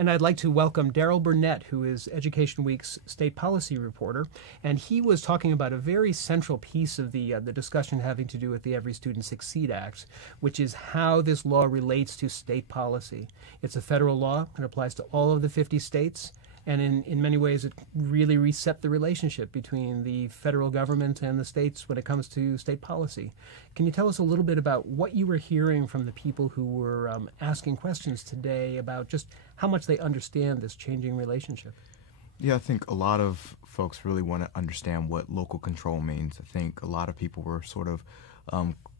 And I'd like to welcome Daarel Burnette, who is Education Week's state policy reporter. And he was talking about a very central piece of the discussion having to do with the Every Student Succeed Act, which is how this law relates to state policy. It's a federal law. It applies to all of the 50 states. And in many ways, it really reset the relationship between the federal government and the states when it comes to state policy. Can you tell us a little bit about what you were hearing from the people who were asking questions today about just how much they understand this changing relationship? Yeah, I think a lot of folks really want to understand what local control means. I think a lot of people were sort of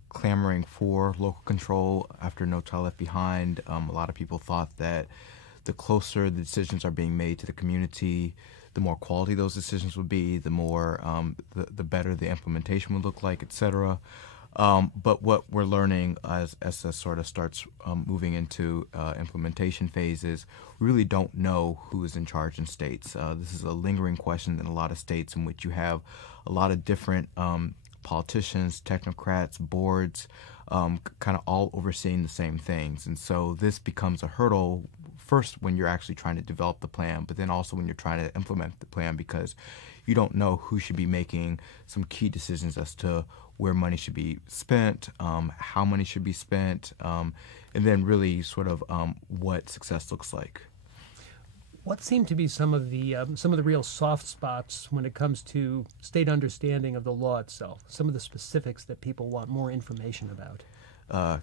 clamoring for local control after No Child Left Behind. A lot of people thought that the closer the decisions are being made to the community, the more quality those decisions would be, the more the better the implementation would look like, et cetera. But what we're learning as ESSA sort of starts moving into implementation phases, we really don't know who is in charge in states. This is a lingering question in a lot of states in which you have a lot of different politicians, technocrats, boards, kind of all overseeing the same things. And so this becomes a hurdle first when you're actually trying to develop the plan, but then also when you're trying to implement the plan, because you don't know who should be making some key decisions as to where money should be spent, how money should be spent, and then really sort of what success looks like. What seem to be some of the real soft spots when it comes to state understanding of the law itself? Some of the specifics that people want more information about.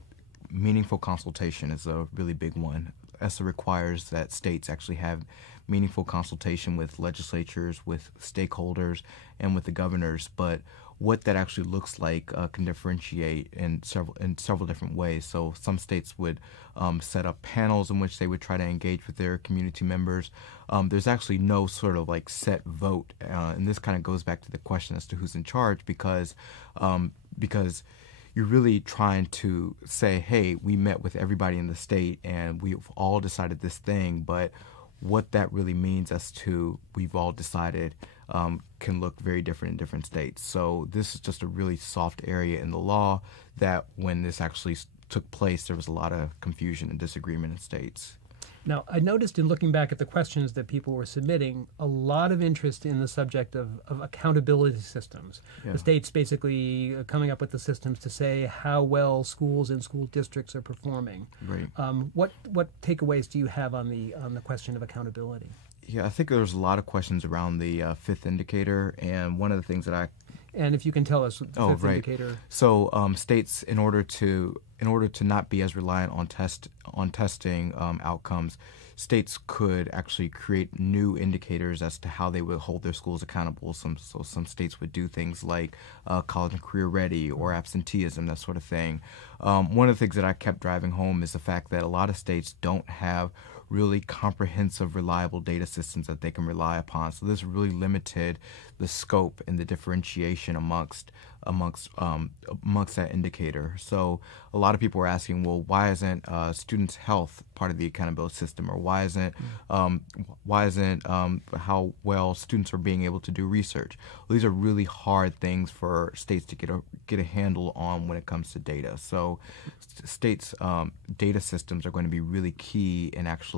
Meaningful consultation is a really big one. ESSA requires that states actually have meaningful consultation with legislatures, with stakeholders, and with the governors. But what that actually looks like can differentiate in several different ways. So some states would set up panels in which they would try to engage with their community members. There's actually no sort of like set vote, and this kind of goes back to the question as to who's in charge, because you're really trying to say, hey, we met with everybody in the state and we've all decided this thing, but what that really means as to we've all decided can look very different in different states. So this is just a really soft area in the law that when this actually took place, there was a lot of confusion and disagreement in states. Now, I noticed in looking back at the questions that people were submitting, a lot of interest in the subject of accountability systems. Yeah. The states basically coming up with the systems to say how well schools and school districts are performing. Right. What takeaways do you have on the question of accountability? Yeah, I think there's a lot of questions around the fifth indicator, and one of the things that and if you can tell us the fifth indicator. So states, in order to not be as reliant on testing outcomes, states could actually create new indicators as to how they would hold their schools accountable. Some states would do things like college and career ready or absenteeism, that sort of thing. One of the things that I kept driving home is the fact that a lot of states don't have really comprehensive, reliable data systems that they can rely upon. So this really limited the scope and the differentiation amongst that indicator. So a lot of people were asking, well, why isn't students' health part of the accountability system, or why isn't how well students are being able to do research? Well, these are really hard things for states to get a handle on when it comes to data. So states' data systems are going to be really key in actually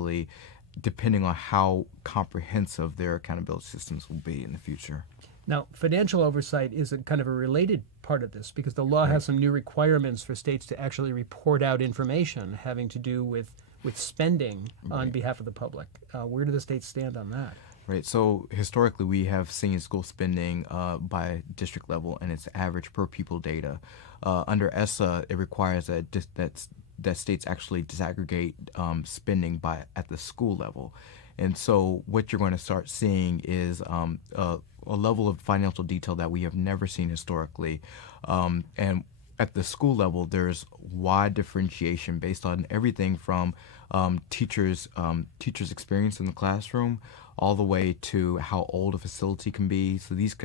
depending on how comprehensive their accountability systems will be in the future. Now, financial oversight is a kind of a related part of this, because the law has some new requirements for states to actually report out information having to do with spending on behalf of the public. Where do the states stand on that? Right. So historically, we have seen school spending by district level, and it's average per pupil data. Under ESSA, it requires that states actually disaggregate spending at the school level. And so what you're going to start seeing is a level of financial detail that we have never seen historically. And at the school level, there's wide differentiation based on everything from teachers' experience in the classroom all the way to how old a facility can be. So these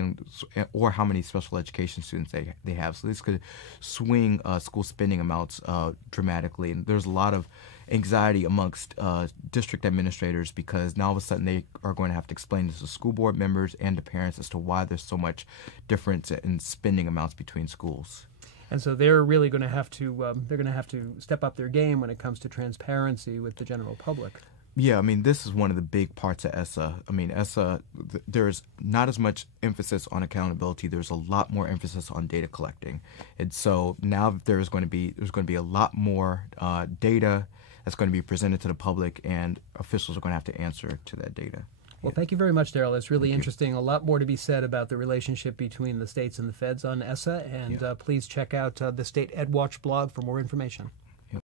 or how many special education students they have. So this could swing school spending amounts dramatically. And there's a lot of anxiety amongst district administrators, because now all of a sudden they are going to have to explain this to school board members and to parents as to why there's so much difference in spending amounts between schools. And so they're really going to have to step up their game when it comes to transparency with the general public. Yeah, I mean, this is one of the big parts of ESSA. I mean, ESSA, there's not as much emphasis on accountability. There's a lot more emphasis on data collecting. And so now there's going to be a lot more data that's going to be presented to the public, and officials are going to have to answer to that data. Well, thank you very much, Daarel. It's really interesting. A lot more to be said about the relationship between the states and the feds on ESSA, and please check out the State EdWatch blog for more information.